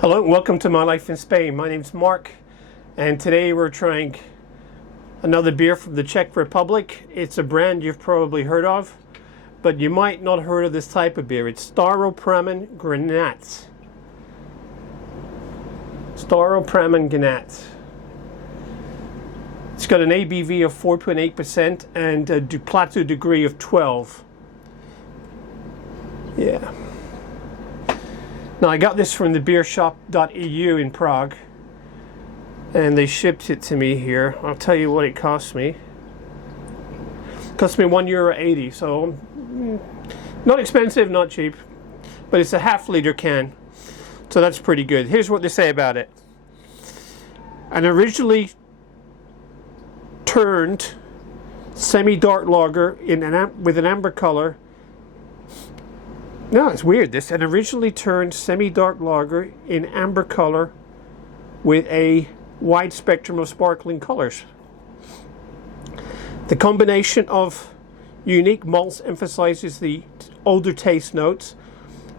Hello and welcome to My Life in Spain. My name's Mark and today we're trying another beer from the Czech Republic. It's a brand you've probably heard of, but you might not have heard of this type of beer. It's Staropramen Granat. Staropramen Granat. It's got an ABV of 4.8% and a plateau degree of 12. Yeah. Now I got this from the beershop.eu in Prague and they shipped it to me here. I'll tell you what it cost me. It cost me €1.80, so not expensive, not cheap, but it's a half-liter can, so that's pretty good. Here's what they say about it. An originally turned semi-dark lager with an amber color. No, it's weird. This an originally turned semi-dark lager in amber color with a wide spectrum of sparkling colors. The combination of unique malts emphasizes the older taste notes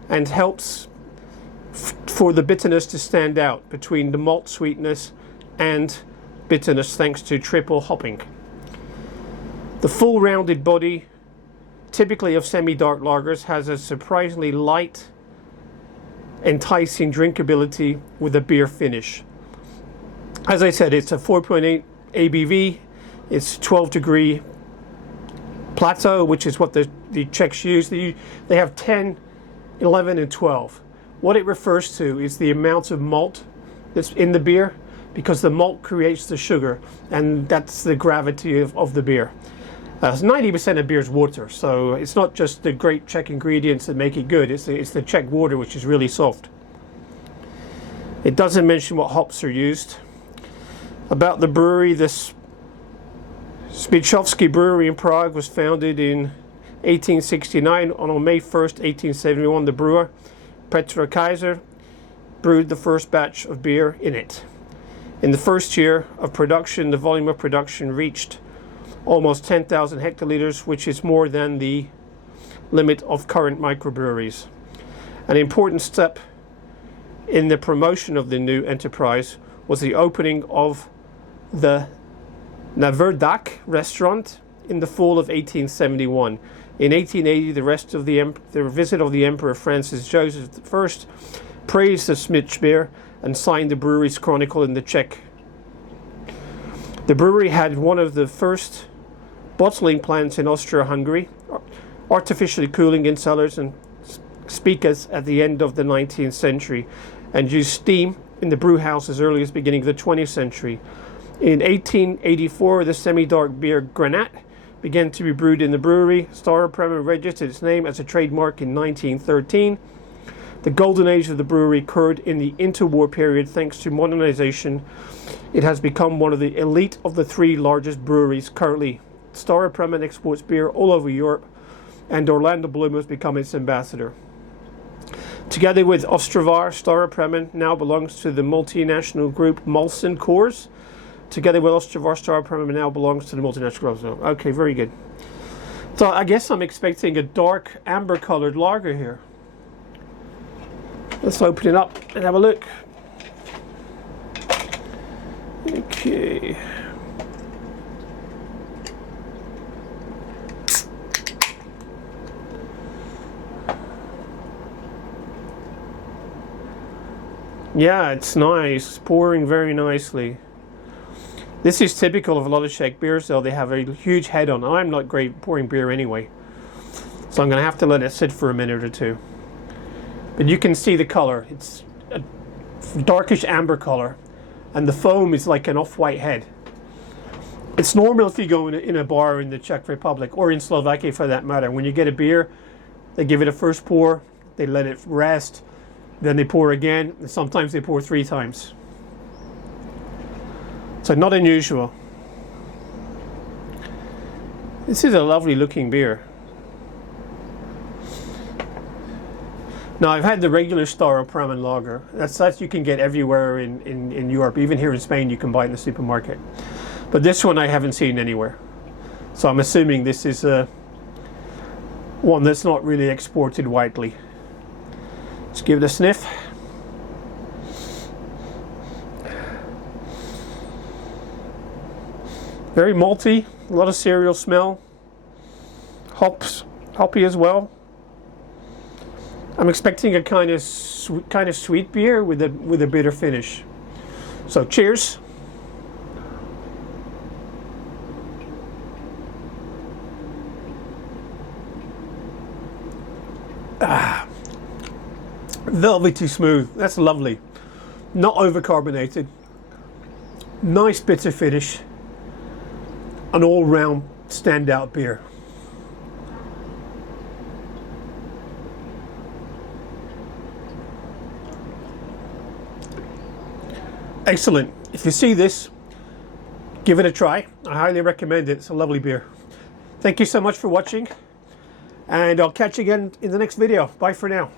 and helps for the bitterness to stand out between the malt sweetness and bitterness thanks to triple hopping. The full rounded body, typically of semi-dark lagers, has a surprisingly light, enticing drinkability with a beer finish. As I said, it's a 4.8 ABV, it's 12 degree plateau, which is what the Czechs use. They have 10, 11 and 12. What it refers to is the amount of malt that's in the beer, because the malt creates the sugar, and that's the gravity of the beer. 90% of beer is water, so it's not just the great Czech ingredients that make it good, it's the Czech water which is really soft. It doesn't mention what hops are used. About the brewery, this Smíchovský brewery in Prague was founded in 1869. On May 1st, 1871, the brewer, Petr Quaiser, brewed the first batch of beer in it. In the first year of production, the volume of production reached almost 10,000 hectolitres, which is more than the limit of current microbreweries. An important step in the promotion of the new enterprise was the opening of the Na Verandách restaurant in the fall of 1871. In 1880, the visit of the Emperor Francis Joseph I praised the Smích beer and signed the brewery's chronicle in the Czech. The brewery had one of the first bottling plants in Austria-Hungary, artificially cooling in cellars and spilkas at the end of the 19th century, and used steam in the brewhouse as early as the beginning of the 20th century. In 1884, the semi-dark beer Granat began to be brewed in the brewery. Staropramen registered its name as a trademark in 1913. The golden age of the brewery occurred in the interwar period. Thanks to modernization, it has become one of the elite of the three largest breweries currently. Staropramen exports beer all over Europe, and Orlano Bloom has become its ambassador. Together with Austria-Hungary, Staropramen now belongs to the multinational group Molson Coors. Together with Austria-Hungary, Staropramen now belongs to the multinational group. Okay, very good. So I guess I'm expecting a dark amber-colored lager here. Let's open it up and have a look. Okay. Yeah, it's nice, pouring very nicely. This is typical of a lot of Czech beers, though. They have a huge head on. I'm not great at pouring beer anyway, so I'm going to have to let it sit for a minute or two. But you can see the color. It's a darkish amber color, and the foam is like an off-white head. It's normal if you go in a bar in the Czech Republic, or in Slovakia for that matter. When you get a beer, they give it a first pour, they let it rest, then they pour again, and sometimes they pour 3 times. So not unusual. This is a lovely looking beer. Now I've had the regular Staropramen lager. That's you can get everywhere in Europe. Even here in Spain you can buy it in the supermarket. But this one I haven't seen anywhere. So I'm assuming this is one that's not really exported widely. Let's give it a sniff. Very malty, a lot of cereal smell. Hoppy as well. I'm expecting a kind of sweet beer with a bitter finish. So cheers. Velvety smooth. That's lovely. Not overcarbonated. Nice bitter finish. An all-round standout beer. Excellent. If you see this, give it a try. I highly recommend it. It's a lovely beer. Thank you so much for watching, and I'll catch you again in the next video. Bye for now.